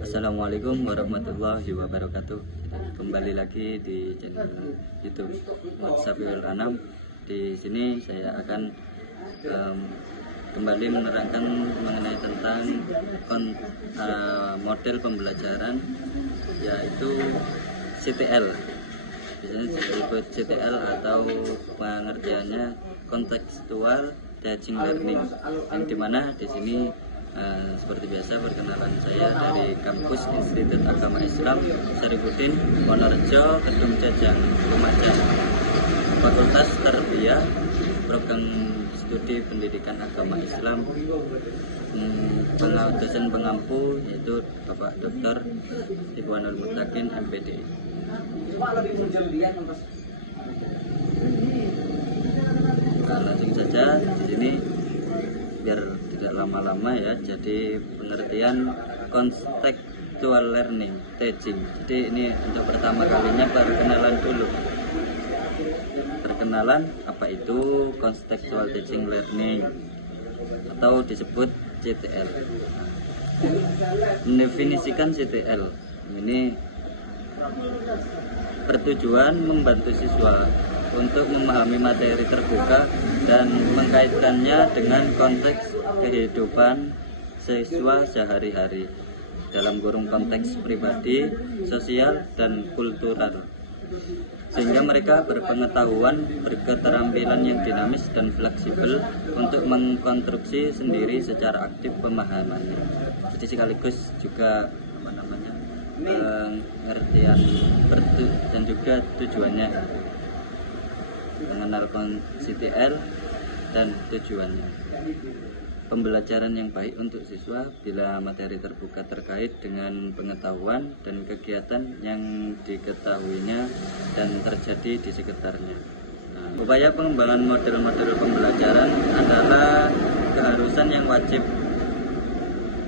Assalamualaikum warahmatullahi wabarakatuh. Kembali lagi di channel YouTube Safiul Anam. Di sini saya akan kembali menerangkan mengenai tentang model pembelajaran, yaitu CTL. Biasanya disebut CTL atau pengertiannya Contextual Teaching Learning, yang dimana di sini seperti biasa perkenalan saya dari kampus Institut Agama Islam Syarifuddin Wonorejo, Kedung Jajang, Lumajang, Fakultas Tarbiyah, Program Studi Pendidikan Agama Islam, dosen pengampu yaitu Bapak Dr. Ikhwanul Muttaqin MPD. Langsung saja di sini biar tidak lama-lama ya. Jadi pengertian contextual learning teaching. Jadi ini untuk pertama kalinya perkenalan dulu. Perkenalan apa itu contextual teaching learning atau disebut CTL. Mendefinisikan CTL ini bertujuan membantu siswa untuk memahami materi terbuka dan mengkaitkannya dengan konteks kehidupan siswa sehari-hari dalam kurung konteks pribadi, sosial, dan kultural, sehingga mereka berpengetahuan, berketerampilan yang dinamis dan fleksibel untuk mengkonstruksi sendiri secara aktif pemahamannya. Jadi sekaligus juga pengertian dan juga tujuannya, mengenal CTL dan tujuannya. Pembelajaran yang baik untuk siswa bila materi terbuka terkait dengan pengetahuan dan kegiatan yang diketahuinya dan terjadi di sekitarnya. Upaya pengembangan model-model pembelajaran adalah keharusan yang wajib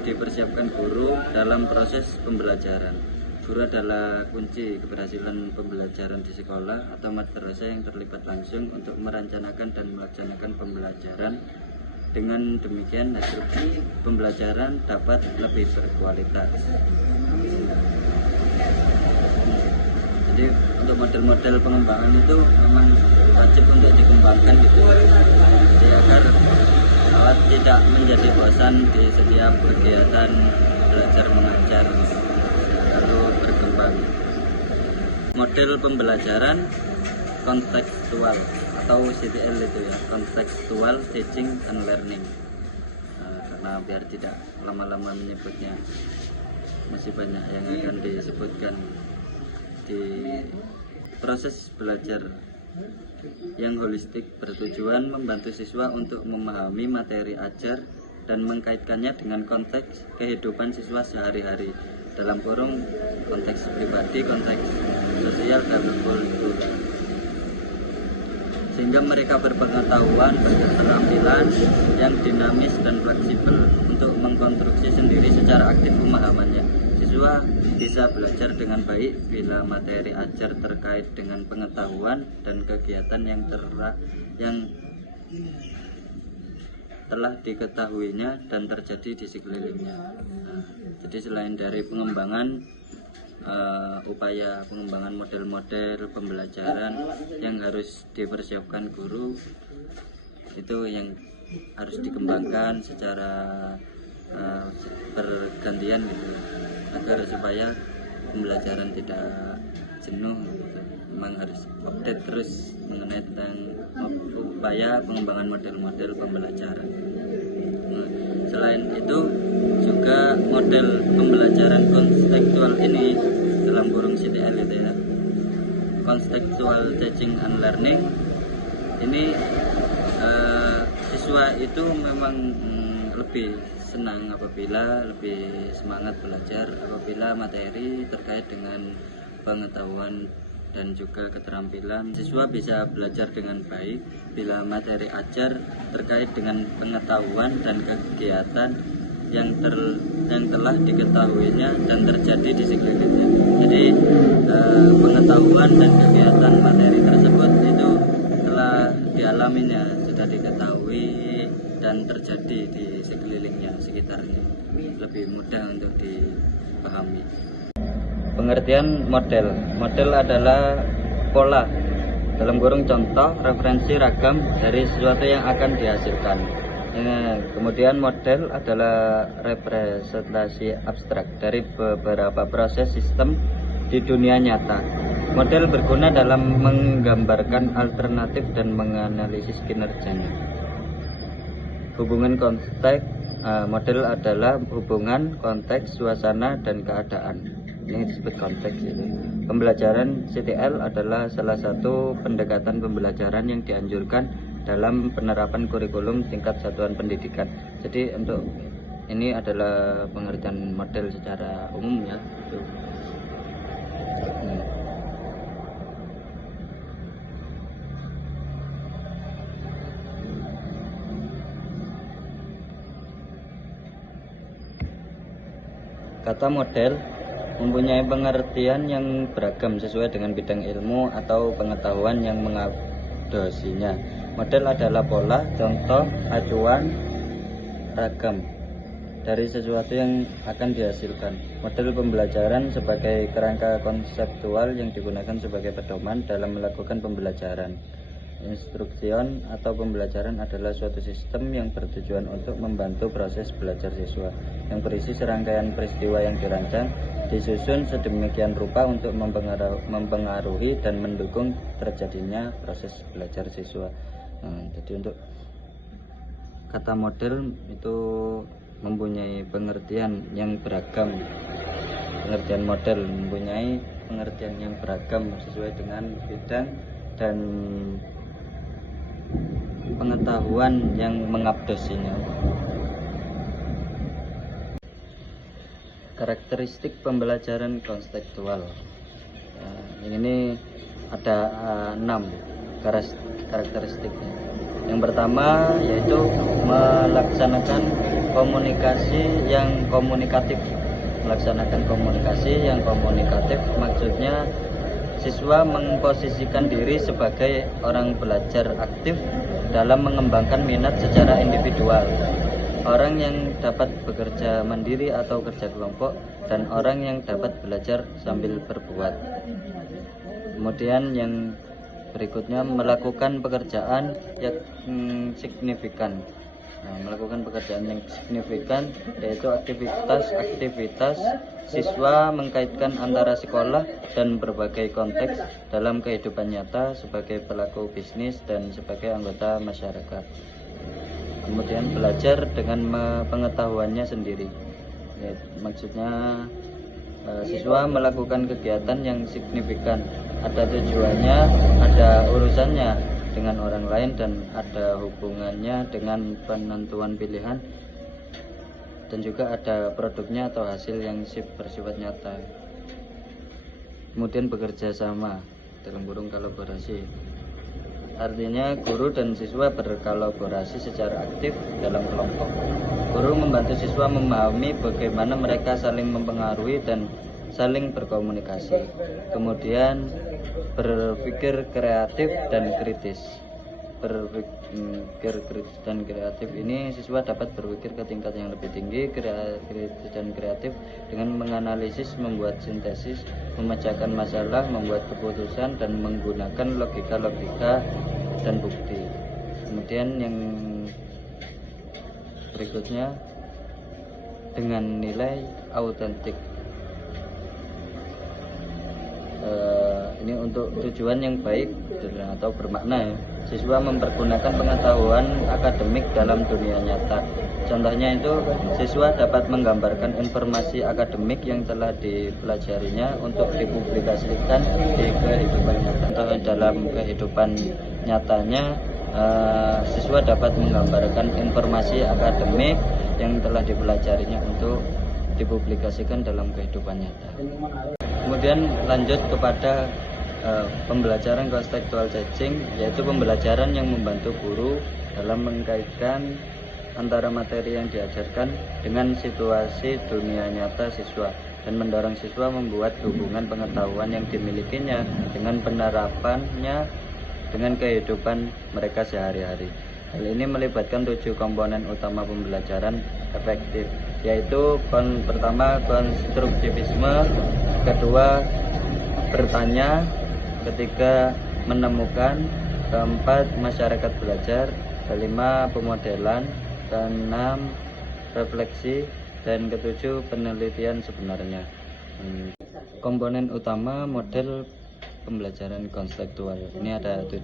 dipersiapkan guru dalam proses pembelajaran. Guru adalah kunci keberhasilan pembelajaran di sekolah atau madrasah yang terlibat langsung untuk merencanakan dan melaksanakan pembelajaran. Dengan demikian hasil pembelajaran dapat lebih berkualitas. Jadi untuk model-model pengembangan itu memang wajib untuk dikembangkan gitu. Jadi agar tidak menjadi bosan di setiap kegiatan belajar mengajar lalu berkembang. Model pembelajaran kontekstual atau CTL itu ya, Contextual Teaching and Learning. Karena biar tidak lama-lama menyebutnya, masih banyak yang akan disebutkan. Di proses belajar yang holistik bertujuan membantu siswa untuk memahami materi ajar dan mengkaitkannya dengan konteks kehidupan siswa sehari-hari dalam kurung konteks pribadi, konteks sosial, dan kultural, sehingga mereka berpengetahuan, berketerampilan yang dinamis dan fleksibel untuk mengkonstruksi sendiri secara aktif pemahamannya. Siswa bisa belajar dengan baik bila materi ajar terkait dengan pengetahuan dan kegiatan yang telah diketahuinya dan terjadi di sekelilingnya. Jadi selain dari pengembangan upaya pengembangan model-model pembelajaran yang harus dipersiapkan guru, itu yang harus dikembangkan secara bergantian gitu, agar supaya pembelajaran tidak jenuh gitu. Memang harus update terus mengenai tentang upaya pengembangan model-model pembelajaran. Selain itu juga model pembelajaran kontekstual ini dalam kurung CTL itu ya, Contextual Teaching and Learning ini siswa itu memang lebih senang apabila lebih semangat belajar apabila materi terkait dengan pengetahuan dan juga keterampilan. Siswa bisa belajar dengan baik bila materi ajar terkait dengan pengetahuan dan kegiatan yang telah diketahuinya dan terjadi di sekelilingnya. Jadi pengetahuan dan kegiatan materi tersebut itu telah dialaminya, sudah diketahui dan terjadi di sekelilingnya, sekitarnya, lebih mudah untuk dipahami. memahami. Pengertian model. Model adalah pola, dalam kurung contoh, referensi, ragam dari sesuatu yang akan dihasilkan. Kemudian model adalah representasi abstrak dari beberapa proses sistem di dunia nyata. Model berguna dalam menggambarkan alternatif dan menganalisis kinerjanya. Hubungan konteks. Model adalah hubungan konteks, suasana, dan keadaan. Ini disebut konteks itu. Pembelajaran CTL adalah salah satu pendekatan pembelajaran yang dianjurkan dalam penerapan kurikulum tingkat satuan pendidikan. Jadi untuk ini adalah pengertian model secara umum ya. Kata model mempunyai pengertian yang beragam sesuai dengan bidang ilmu atau pengetahuan yang mengadopsinya. Model adalah pola, contoh, acuan, ragam dari sesuatu yang akan dihasilkan. Model pembelajaran sebagai kerangka konseptual yang digunakan sebagai pedoman dalam melakukan pembelajaran. Instruksion atau pembelajaran adalah suatu sistem yang bertujuan untuk membantu proses belajar siswa, yang berisi serangkaian peristiwa yang dirancang, disusun sedemikian rupa untuk mempengaruhi dan mendukung terjadinya proses belajar siswa. Jadi untuk kata model itu mempunyai pengertian yang beragam. Pengertian model mempunyai pengertian yang beragam sesuai dengan bidang dan pengetahuan yang mengabdosinya. Karakteristik pembelajaran konseptual. Ini ada 6 karakteristiknya. Yang pertama yaitu melaksanakan komunikasi yang komunikatif. Melaksanakan komunikasi yang komunikatif maksudnya siswa memposisikan diri sebagai orang belajar aktif dalam mengembangkan minat secara individual. Orang yang dapat bekerja mandiri atau kerja kelompok, dan orang yang dapat belajar sambil berbuat. Kemudian yang berikutnya melakukan pekerjaan yang signifikan. Melakukan pekerjaan yang signifikan yaitu aktivitas siswa mengkaitkan antara sekolah dan berbagai konteks dalam kehidupan nyata sebagai pelaku bisnis dan sebagai anggota masyarakat. Kemudian belajar dengan pengetahuannya sendiri. Maksudnya siswa melakukan kegiatan yang signifikan, ada tujuannya, ada urusannya dengan orang lain, dan ada hubungannya dengan penentuan pilihan, dan juga ada produknya atau hasil yang bersifat nyata. Kemudian bekerja sama, dalam kurung kolaborasi, artinya guru dan siswa berkolaborasi secara aktif dalam kelompok. Guru membantu siswa memahami bagaimana mereka saling mempengaruhi dan saling berkomunikasi. Kemudian berpikir kreatif dan kritis. Berpikir kritis dan kreatif ini siswa dapat berpikir ke tingkat yang lebih tinggi, kritis dan kreatif dengan menganalisis, membuat sintesis, memecahkan masalah, membuat keputusan, dan menggunakan logika dan bukti. Kemudian yang berikutnya dengan nilai autentik. Ini untuk tujuan yang baik atau bermakna ya. Siswa mempergunakan pengetahuan akademik dalam dunia nyata. Contohnya itu siswa dapat menggambarkan informasi akademik yang telah dipelajarinya untuk dipublikasikan di kehidupan nyata. Contoh dalam kehidupan nyatanya siswa dapat menggambarkan informasi akademik yang telah dipelajarinya untuk dipublikasikan dalam kehidupan nyata. Kemudian lanjut kepada pembelajaran konseptual teaching, yaitu pembelajaran yang membantu guru dalam mengkaitkan antara materi yang diajarkan dengan situasi dunia nyata siswa dan mendorong siswa membuat hubungan pengetahuan yang dimilikinya dengan penerapannya dengan kehidupan mereka sehari-hari. Hal ini melibatkan 7 komponen utama pembelajaran efektif, yaitu pertama konstruktivisme, kedua bertanya, ketiga menemukan, keempat masyarakat belajar, kelima pemodelan, keenam refleksi, dan ketujuh penelitian sebenarnya. Komponen utama model pembelajaran konseptual ini ada 7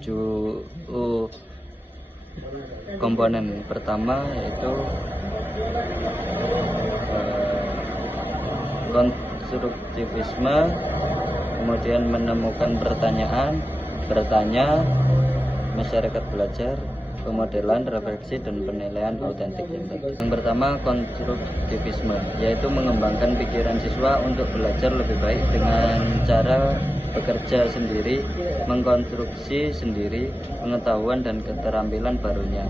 komponen. Pertama yaitu konstruktivisme, kemudian menemukan pertanyaan, bertanya, masyarakat belajar, pemodelan, refleksi, dan penilaian autentik. Yang pertama konstruktivisme, yaitu mengembangkan pikiran siswa untuk belajar lebih baik dengan cara bekerja sendiri, mengkonstruksi sendiri pengetahuan dan keterampilan barunya.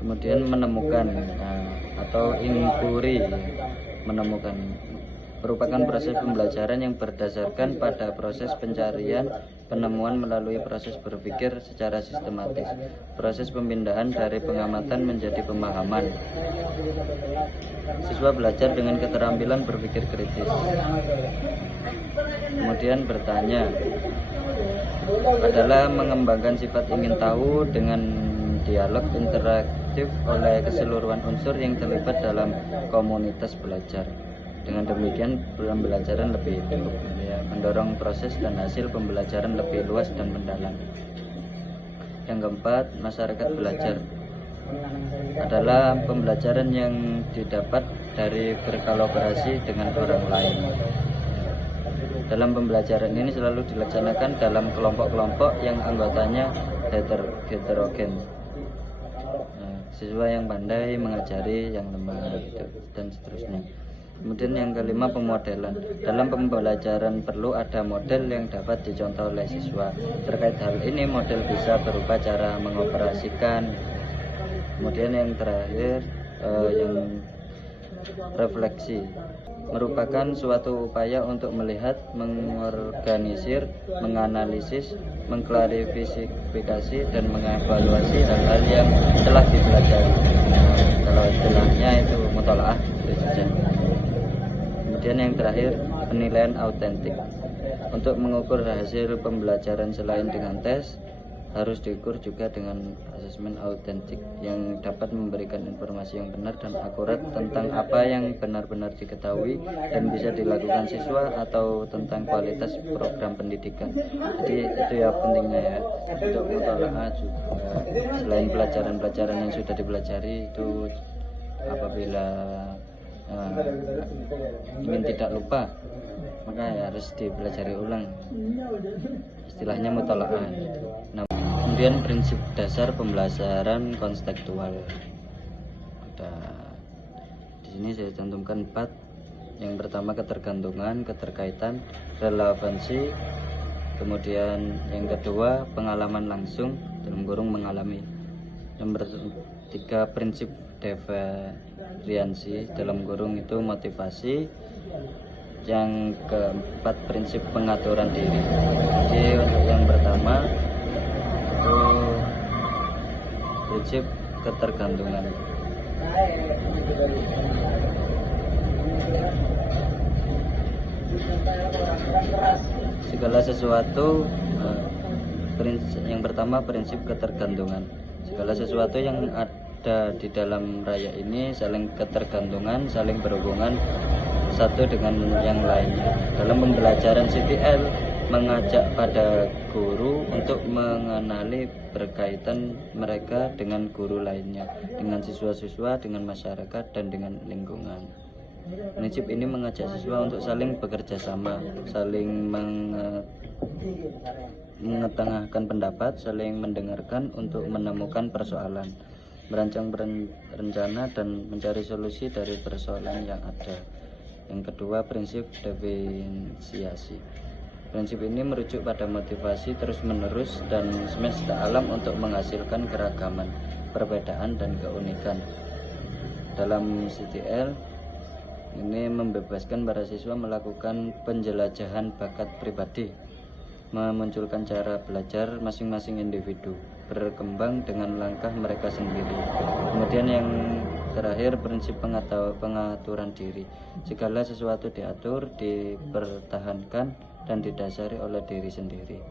Kemudian menemukan atau inquiry, menemukan merupakan proses pembelajaran yang berdasarkan pada proses pencarian penemuan melalui proses berpikir secara sistematis, proses pemindahan dari pengamatan menjadi pemahaman. Siswa belajar dengan keterampilan berpikir kritis. Kemudian bertanya adalah mengembangkan sifat ingin tahu dengan dialog interaktif oleh keseluruhan unsur yang terlibat dalam komunitas belajar. Dengan demikian pembelajaran lebih mendorong proses dan hasil pembelajaran lebih luas dan mendalam. Yang keempat, masyarakat belajar adalah pembelajaran yang didapat dari berkolaborasi dengan orang lain. Dalam pembelajaran ini selalu dilaksanakan dalam kelompok-kelompok yang anggotanya heterogen. Siswa yang pandai mengajari yang lemah, dan seterusnya. Kemudian yang kelima, pemodelan. Dalam pembelajaran perlu ada model yang dapat dicontoh oleh siswa. Terkait hal ini, model bisa berupa cara mengoperasikan. Kemudian yang terakhir, yang refleksi, merupakan suatu upaya untuk melihat, mengorganisir, menganalisis, mengklarifikasi, dan mengevaluasi hal-hal yang telah dipelajari. Kalau istilahnya itu mutolaah, itu saja. Kemudian yang terakhir, penilaian autentik. Untuk mengukur hasil pembelajaran selain dengan tes, harus diukur juga dengan asesmen autentik yang dapat memberikan informasi yang benar dan akurat tentang apa yang benar-benar diketahui dan bisa dilakukan siswa atau tentang kualitas program pendidikan. Jadi itu ya pentingnya ya untuk mutolaah juga. Selain pelajaran-pelajaran yang sudah dipelajari, itu apabila ingin tidak lupa maka harus dipelajari ulang, istilahnya mutolaah. Nah, kemudian prinsip dasar pembelajaran konseptual. Di sini saya cantumkan 4. Yang pertama ketergantungan, keterkaitan, relevansi. Kemudian yang kedua pengalaman langsung, dalam kurung mengalami. Nomor 3 prinsip diferensiasi, dalam kurung itu motivasi. Yang keempat prinsip pengaturan diri. Jadi untuk yang pertama itu prinsip ketergantungan. Segala sesuatu, yang pertama prinsip ketergantungan. Segala sesuatu yang ada di dalam raya ini saling ketergantungan, saling berhubungan satu dengan yang lainnya. Dalam pembelajaran CTL mengajak pada guru untuk mengenali berkaitan mereka dengan guru lainnya, dengan siswa-siswa, dengan masyarakat, dan dengan lingkungan. Prinsip ini mengajak siswa untuk saling bekerja sama, saling mengetengahkan pendapat, saling mendengarkan untuk menemukan persoalan, merancang rencana, dan mencari solusi dari persoalan yang ada. Yang kedua, prinsip diferensiasi. Prinsip ini merujuk pada motivasi terus-menerus dan semesta alam untuk menghasilkan keragaman, perbedaan, dan keunikan. Dalam CTL ini membebaskan para siswa melakukan penjelajahan bakat pribadi, memunculkan cara belajar masing-masing individu, berkembang dengan langkah mereka sendiri. Kemudian yang terakhir, prinsip pengaturan diri. Segala sesuatu diatur, dipertahankan, dan didasari oleh diri sendiri.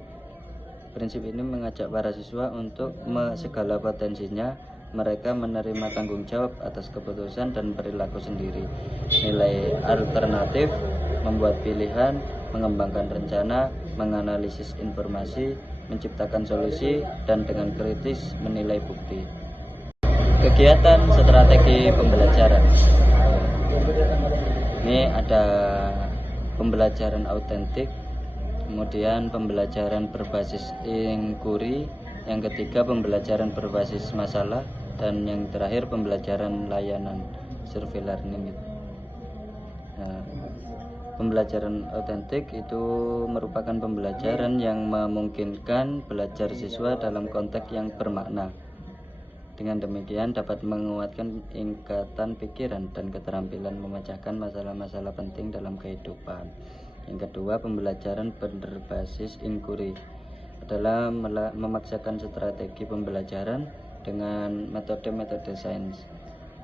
Prinsip ini mengajak para siswa untuk segala potensinya mereka menerima tanggung jawab atas keputusan dan perilaku sendiri. Nilai alternatif, membuat pilihan, mengembangkan rencana, menganalisis informasi, menciptakan solusi, dan dengan kritis menilai bukti. Kegiatan strategi pembelajaran. Ini ada pembelajaran autentik, kemudian pembelajaran berbasis inquiry, yang ketiga pembelajaran berbasis masalah, dan yang terakhir pembelajaran layanan survei learning. Pembelajaran autentik itu merupakan pembelajaran yang memungkinkan belajar siswa dalam konteks yang bermakna. Dengan demikian dapat menguatkan ingkatan pikiran dan keterampilan memecahkan masalah-masalah penting dalam kehidupan. Yang kedua, pembelajaran berbasis inquiry adalah memaksakan strategi pembelajaran dengan metode-metode sains.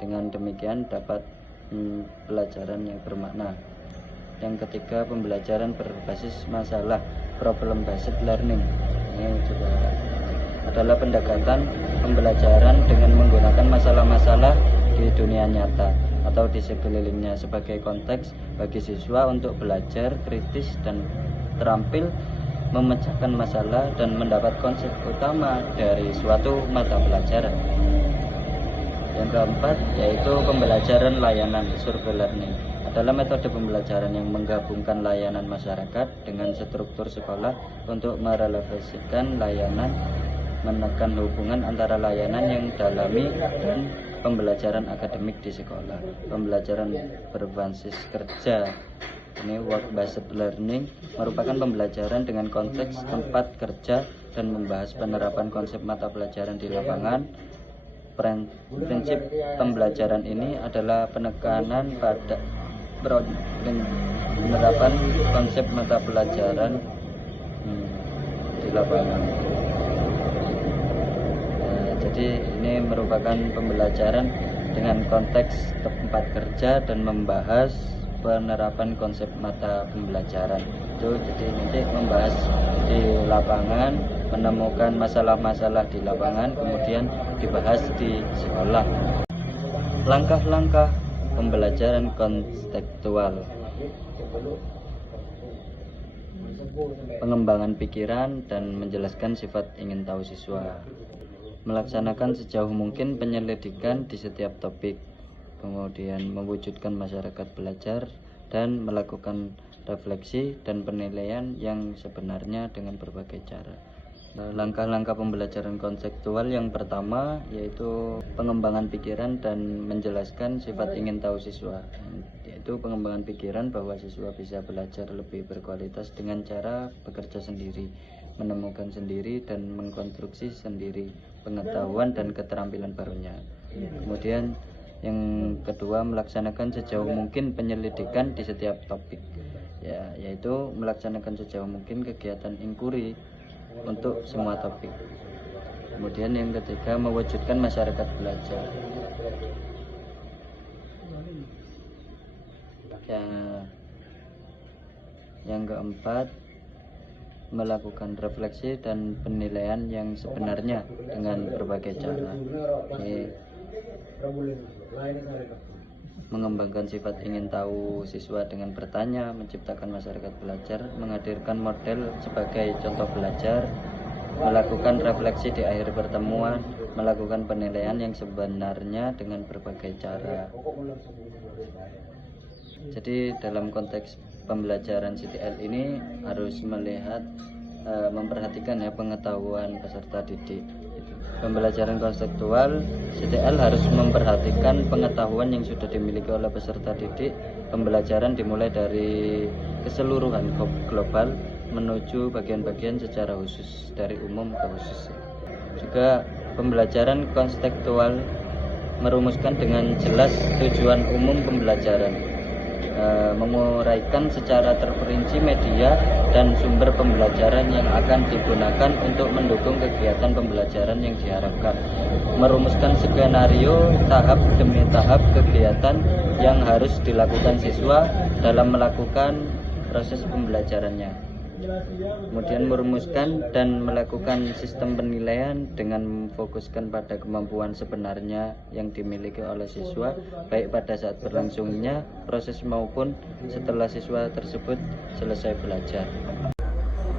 Dengan demikian dapat pelajaran yang bermakna. Yang ketiga, pembelajaran berbasis masalah, problem based learning. Ini juga adalah pendekatan pembelajaran dengan menggunakan masalah-masalah di dunia nyata atau di sekelilingnya sebagai konteks bagi siswa untuk belajar kritis dan terampil memecahkan masalah dan mendapat konsep utama dari suatu mata pelajaran. Yang keempat yaitu pembelajaran layanan survei learning, adalah metode pembelajaran yang menggabungkan layanan masyarakat dengan struktur sekolah untuk merelevasikan layanan, menekan hubungan antara layanan yang dalami dan pembelajaran akademik di sekolah. Pembelajaran berbasis kerja, ini work based learning, merupakan pembelajaran dengan konteks tempat kerja dan membahas penerapan konsep mata pelajaran di lapangan. Prinsip pembelajaran ini adalah penekanan pada penerapan konsep mata pelajaran di lapangan. Jadi ini merupakan pembelajaran dengan konteks tempat kerja dan membahas penerapan konsep mata pembelajaran itu. Jadi nanti membahas di lapangan, menemukan masalah-masalah di lapangan, kemudian dibahas di sekolah. Langkah-langkah pembelajaran konseptual. Pengembangan pikiran dan menjelaskan sifat ingin tahu siswa. Melaksanakan sejauh mungkin penyelidikan di setiap topik, kemudian mewujudkan masyarakat belajar dan melakukan refleksi dan penilaian yang sebenarnya dengan berbagai cara. Langkah-langkah pembelajaran konseptual yang pertama yaitu pengembangan pikiran dan menjelaskan sifat ingin tahu siswa, yaitu pengembangan pikiran bahwa siswa bisa belajar lebih berkualitas dengan cara bekerja sendiri, menemukan sendiri dan mengkonstruksi sendiri pengetahuan dan keterampilan barunya. Kemudian yang kedua, melaksanakan sejauh mungkin penyelidikan di setiap topik, yaitu melaksanakan sejauh mungkin kegiatan inquiry untuk semua topik. Kemudian yang ketiga, mewujudkan masyarakat belajar. Yang keempat, melakukan refleksi dan penilaian yang sebenarnya dengan berbagai cara. Mengembangkan sifat ingin tahu siswa dengan bertanya, menciptakan masyarakat belajar, menghadirkan model sebagai contoh belajar, melakukan refleksi di akhir pertemuan, melakukan penilaian yang sebenarnya dengan berbagai cara. Jadi dalam konteks pembelajaran CTL ini harus melihat, memperhatikan pengetahuan peserta didik. Pembelajaran konseptual CTL harus memperhatikan pengetahuan yang sudah dimiliki oleh peserta didik. Pembelajaran dimulai dari keseluruhan global menuju bagian-bagian secara khusus, dari umum ke khusus. Juga pembelajaran konseptual merumuskan dengan jelas tujuan umum pembelajaran. menguraikan secara terperinci media dan sumber pembelajaran yang akan digunakan untuk mendukung kegiatan pembelajaran yang diharapkan, merumuskan skenario tahap demi tahap kegiatan yang harus dilakukan siswa dalam melakukan proses pembelajarannya. Kemudian merumuskan dan melakukan sistem penilaian dengan memfokuskan pada kemampuan sebenarnya yang dimiliki oleh siswa, baik pada saat berlangsungnya proses maupun setelah siswa tersebut selesai belajar.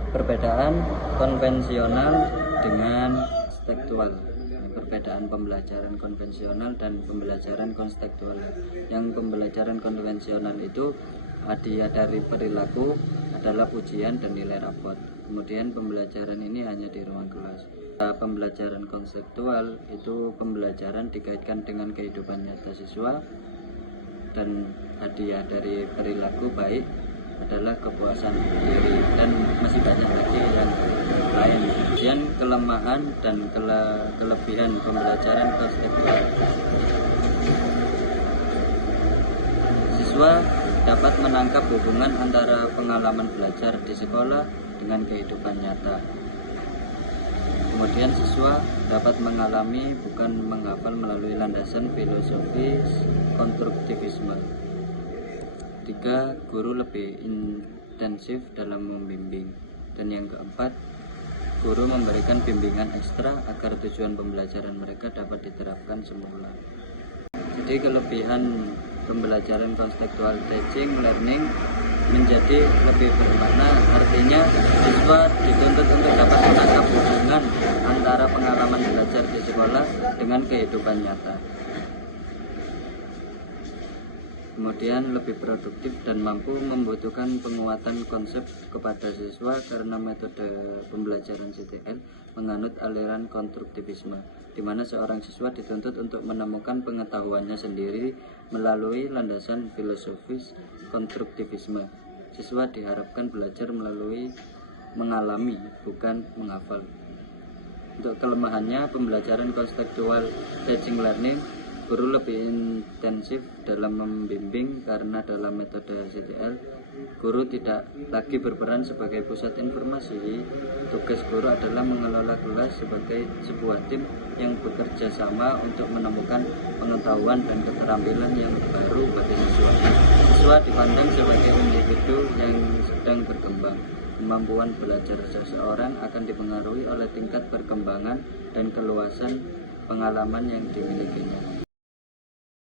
Perbedaan konvensional dengan konstekstual. Perbedaan pembelajaran konvensional dan pembelajaran konstekstual. Yang pembelajaran konvensional itu hadiah dari perilaku adalah pujian dan nilai rapot. Kemudian pembelajaran ini hanya di ruang kelas. Pembelajaran konseptual itu pembelajaran dikaitkan dengan kehidupan nyata siswa, dan hadiah dari perilaku baik adalah kepuasan diri, dan masih banyak lagi yang lain. Kemudian kelemahan dan kelebihan pembelajaran konseptual. Siswa dapat menangkap hubungan antara pengalaman belajar di sekolah dengan kehidupan nyata. Kemudian siswa dapat mengalami bukan menghafal melalui landasan filosofis konstruktivisme. 3. Guru lebih intensif dalam membimbing. Dan yang keempat, guru memberikan bimbingan ekstra agar tujuan pembelajaran mereka dapat diterapkan semula. Jadi kelebihan pembelajaran konstekstual teaching learning menjadi lebih bermakna, artinya siswa dituntut untuk dapat menangkap hubungan antara pengalaman belajar di sekolah dengan kehidupan nyata. Kemudian lebih produktif dan mampu membutuhkan penguatan konsep kepada siswa karena metode pembelajaran CTL menganut aliran konstruktivisme, di mana seorang siswa dituntut untuk menemukan pengetahuannya sendiri melalui landasan filosofis konstruktivisme. Siswa diharapkan belajar melalui mengalami, bukan menghafal. Untuk kelemahannya, pembelajaran kontekstual teaching learning, guru lebih intensif dalam membimbing karena dalam metode CTL, guru tidak lagi berperan sebagai pusat informasi. Tugas guru adalah mengelola kelas sebagai sebuah tim yang bekerja sama untuk menemukan pengetahuan dan keterampilan yang baru bagi siswa. Siswa dipandang sebagai individu yang sedang berkembang. Kemampuan belajar seseorang akan dipengaruhi oleh tingkat perkembangan dan keluasan pengalaman yang dimilikinya.